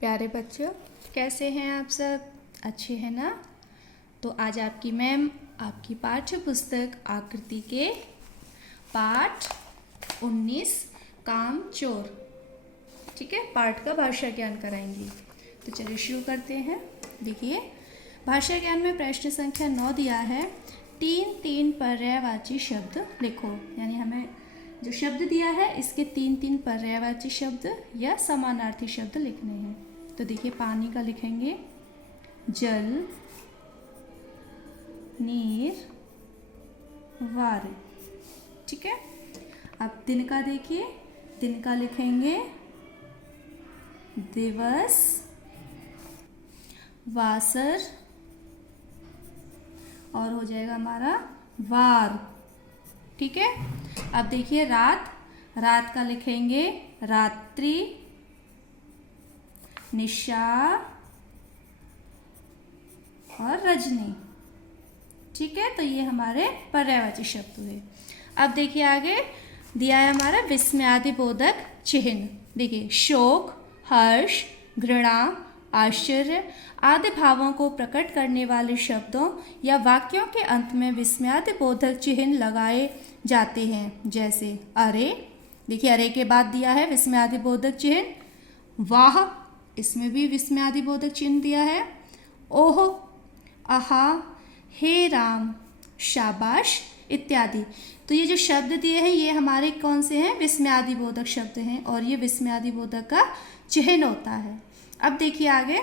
प्यारे बच्चों, कैसे हैं आप सब? अच्छे हैं ना? तो आज आपकी मैम आपकी पाठ्य पुस्तक आकृति के पाठ 19 काम चोर, ठीक है, पाठ का भाषा ज्ञान कराएंगी। तो चलिए शुरू करते हैं। देखिए, भाषा ज्ञान में प्रश्न संख्या 9 दिया है। 3 पर्यायवाची शब्द लिखो। यानी हमें जो शब्द दिया है इसके 3 पर्यायवाची शब्द या समानार्थी शब्द लिखने हैं। तो देखिए, पानी का लिखेंगे जल, नीर, वार, ठीक है। अब दिन का देखिए, दिन का लिखेंगे दिवस, वासर और हो जाएगा हमारा वार, ठीक है। अब देखिए रात, रात का लिखेंगे रात्रि, निशा और रजनी, ठीक है। तो ये हमारे पर्यायवाची शब्द हुए। अब देखिए आगे दिया है हमारा विस्मयादि बोधक चिन्ह। देखिए, शोक, हर्ष, घृणा, आश्चर्य आदि भावों को प्रकट करने वाले शब्दों या वाक्यों के अंत में विस्मयादि बोधक चिन्ह लगाए जाते हैं। जैसे अरे, देखिए अरे के बाद दिया है विस्मयादि बोधक चिन्ह। वाह, इसमें भी विस्मयादि बोधक चिन्ह दिया है। ओह, आहा, हे राम, शाबाश इत्यादि। तो ये जो शब्द दिए हैं ये हमारे कौन से हैं? विस्मयादि बोधक शब्द हैं और ये विस्मयादि बोधक का चिन्ह होता है। अब देखिए आगे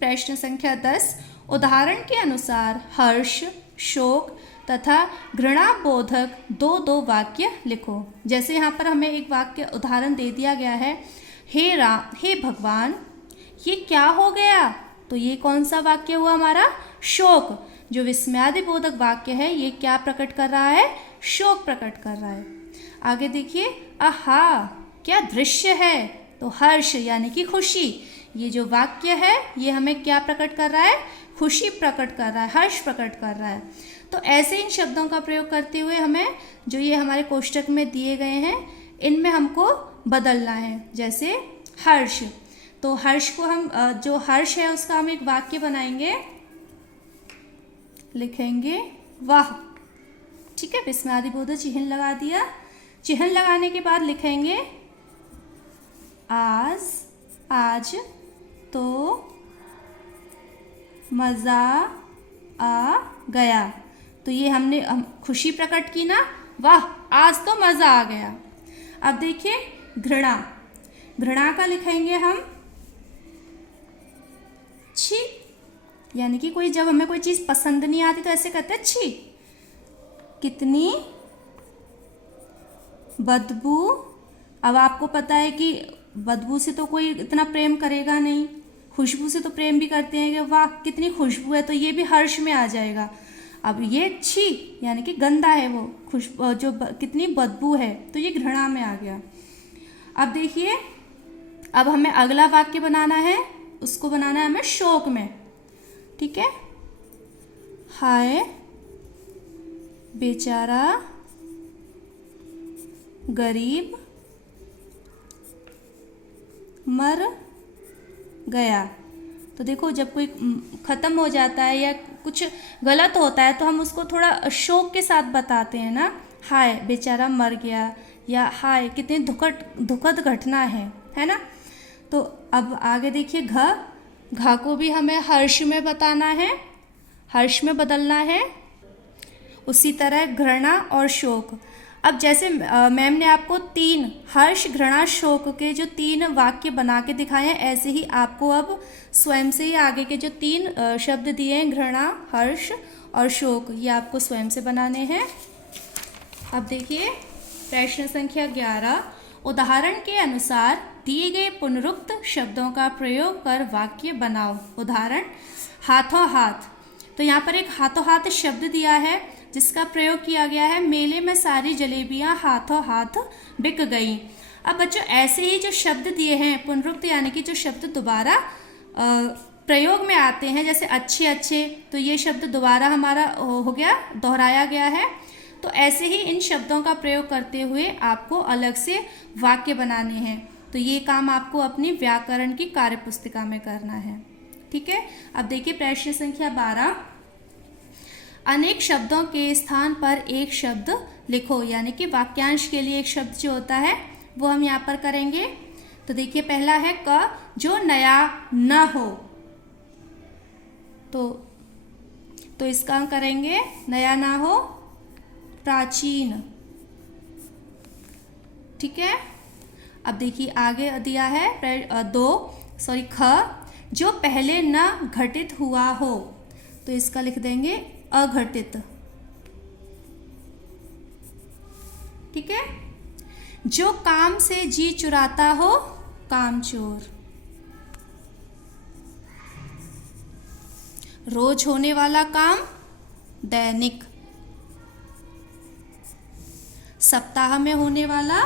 प्रश्न संख्या 10। उदाहरण के अनुसार हर्ष, शोक तथा घृणा बोधक दो वाक्य लिखो। जैसे यहाँ पर हमें एक वाक्य उदाहरण दे दिया गया है, हे राम, हे भगवान, ये क्या हो गया? तो ये कौन सा वाक्य हुआ हमारा? शोक। जो विस्मयादि बोधक वाक्य है ये क्या प्रकट कर रहा है? शोक प्रकट कर रहा है। आगे देखिए, आहा, क्या दृश्य है? तो हर्ष यानी कि खुशी। ये जो वाक्य है ये हमें क्या प्रकट कर रहा है? खुशी प्रकट कर रहा है, हर्ष प्रकट कर रहा है। तो ऐसे इन शब्दों का प्रयोग करते हुए हमें जो ये हमारे कोष्टक में दिए गए हैं इनमें हमको बदलना है। जैसे हर्ष, तो हर्ष को हम जो हर्ष है उसका हम एक वाक्य बनाएंगे, लिखेंगे वाह, ठीक है। विस्मयादि बोधक चिन्ह लगा दिया। चिन्ह लगाने के बाद लिखेंगे आज तो मज़ा आ गया। तो ये हमने खुशी प्रकट की ना, वाह आज तो मज़ा आ गया। अब देखिए घृणा, घृणा का लिखेंगे हम छी। यानी कि कोई जब हमें कोई चीज़ पसंद नहीं आती तो ऐसे कहते हैं छी। कितनी बदबू। अब आपको पता है कि बदबू से तो कोई इतना प्रेम करेगा नहीं, खुशबू से तो प्रेम भी करते हैं कि वाह कितनी खुशबू है, तो ये भी हर्ष में आ जाएगा। अब ये छी यानी कि गंदा है वो, खुशबू जो कितनी बदबू है, तो ये घृणा में आ गया। अब देखिए, अब हमें अगला वाक्य बनाना है, उसको बनाना है हमें शोक में, ठीक है। हाय बेचारा गरीब मर गया। तो देखो, जब कोई ख़त्म हो जाता है या कुछ गलत होता है तो हम उसको थोड़ा शोक के साथ बताते हैं ना, हाय बेचारा मर गया, या हाय कितनी दुखद घटना है ना। तो अब आगे देखिए, घ को भी हमें हर्ष में बताना है, हर्ष में बदलना है। उसी तरह घृणा और शोक। अब जैसे मैम ने आपको 3 हर्ष, घृणा, शोक के जो 3 वाक्य बना के दिखाए हैं, ऐसे ही आपको अब स्वयं से ही आगे के जो 3 शब्द दिए हैं, घृणा, हर्ष और शोक, ये आपको स्वयं से बनाने हैं। अब देखिए प्रश्न संख्या 11। उदाहरण के अनुसार दिए गए पुनरुक्त शब्दों का प्रयोग कर वाक्य बनाओ। उदाहरण, हाथों हाथ। तो यहाँ पर एक हाथों हाथ शब्द दिया है जिसका प्रयोग किया गया है, मेले में सारी जलेबियाँ हाथों हाथ बिक गई। अब बच्चों ऐसे ही जो शब्द दिए हैं पुनरुक्त यानी कि जो शब्द दोबारा प्रयोग में आते हैं, जैसे अच्छे अच्छे, तो ये शब्द दोबारा हमारा हो गया, दोहराया गया है। तो ऐसे ही इन शब्दों का प्रयोग करते हुए आपको अलग से वाक्य बनाने हैं। तो ये काम आपको अपनी व्याकरण की कार्य पुस्तिका में करना है। ठीक है, अब देखिए प्रश्न संख्या 12, अनेक शब्दों के स्थान पर एक शब्द लिखो, यानी कि वाक्यांश के लिए एक शब्द जो होता है वो हम यहाँ पर करेंगे। तो देखिए पहला है क, जो नया न हो, तो इसका हम करेंगे नया ना हो, प्राचीन। ठीक है, अब देखिए आगे दिया है ख, जो पहले न घटित हुआ हो, तो इसका लिख देंगे अघटित। ठीक है, जो काम से जी चुराता हो, कामचोर। रोज होने वाला काम, दैनिक। सप्ताह में होने वाला,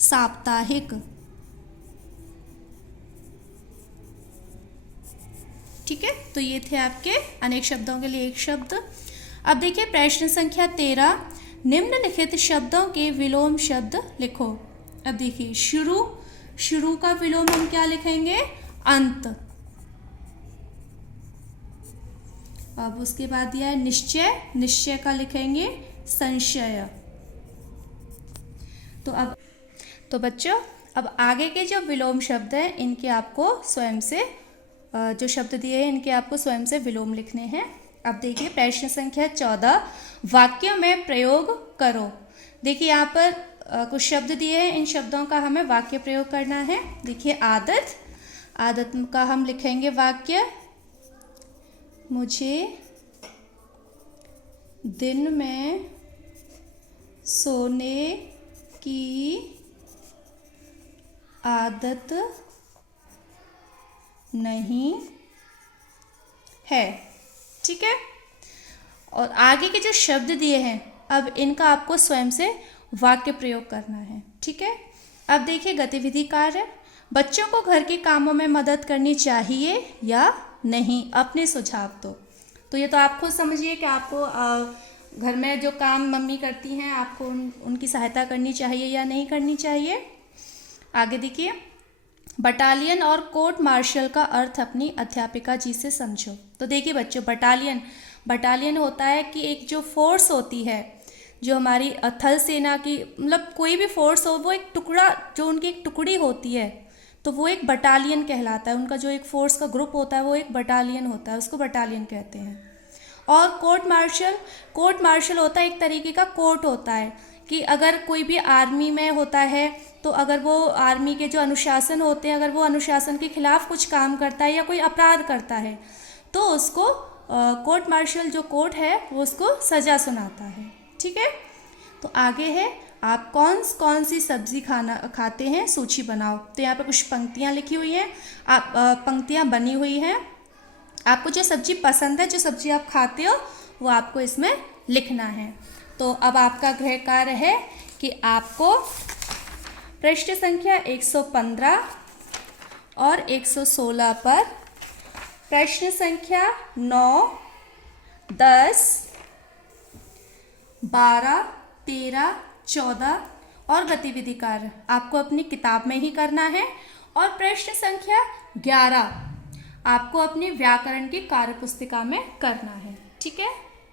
साप्ताहिक। ठीक है, तो ये थे आपके अनेक शब्दों के लिए एक शब्द। अब देखिए प्रश्न संख्या 13, निम्नलिखित शब्दों के विलोम शब्द लिखो। अब देखिए शुरू का विलोम हम क्या लिखेंगे, अंत। अब उसके बाद दिया है निश्चय का लिखेंगे संशय। तो बच्चों अब आगे के जो विलोम शब्द हैं इनके आपको स्वयं से जो शब्द दिए हैं इनके आपको स्वयं से विलोम लिखने हैं। अब देखिए प्रश्न संख्या 14, वाक्यों में प्रयोग करो। देखिए यहाँ पर कुछ शब्द दिए हैं, इन शब्दों का हमें वाक्य प्रयोग करना है। देखिए आदत का हम लिखेंगे वाक्य, मुझे दिन में सोने की आदत नहीं है। ठीक है, और आगे के जो शब्द दिए हैं अब इनका आपको स्वयं से वाक्य प्रयोग करना है। ठीक है, अब देखिए गतिविधि कार्य, बच्चों को घर के कामों में मदद करनी चाहिए या नहीं, अपने सुझाव दो। तो ये तो आप खुद समझिए कि आपको घर में जो काम मम्मी करती हैं आपको उनकी सहायता करनी चाहिए या नहीं करनी चाहिए। आगे देखिए, बटालियन और कोर्ट मार्शल का अर्थ अपनी अध्यापिका जी से समझो। तो देखिए बच्चों, बटालियन होता है कि एक जो फोर्स होती है, जो हमारी थल सेना की, मतलब कोई भी फोर्स हो, वो एक टुकड़ा, जो उनकी एक टुकड़ी होती है, तो वो एक बटालियन कहलाता है। उनका जो एक फोर्स का ग्रुप होता है वो एक बटालियन होता है, उसको बटालियन कहते हैं। और कोर्ट मार्शल होता है एक तरीके का कोर्ट होता है कि अगर कोई भी आर्मी में होता है तो अगर वो आर्मी के जो अनुशासन होते हैं, अगर वो अनुशासन के खिलाफ कुछ काम करता है या कोई अपराध करता है तो उसको कोर्ट मार्शल जो कोर्ट है वो उसको सज़ा सुनाता है। ठीक है, तो आगे है, आप कौन सी सब्जी खाते हैं, सूची बनाओ। तो यहाँ पे कुछ पंक्तियाँ लिखी हुई हैं, आप पंक्तियाँ बनी हुई हैं, आपको जो सब्जी पसंद है, जो सब्जी आप खाते हो वो आपको इसमें लिखना है। तो अब आपका गृह कार्य है कि आपको पृष्ठ संख्या 115 और 116 पर प्रश्न संख्या 9, 10, 12, 13, 14 और गतिविधि कार्य आपको अपनी किताब में ही करना है, और प्रश्न संख्या 11 आपको अपनी व्याकरण की कार्य पुस्तिका में करना है। ठीक है।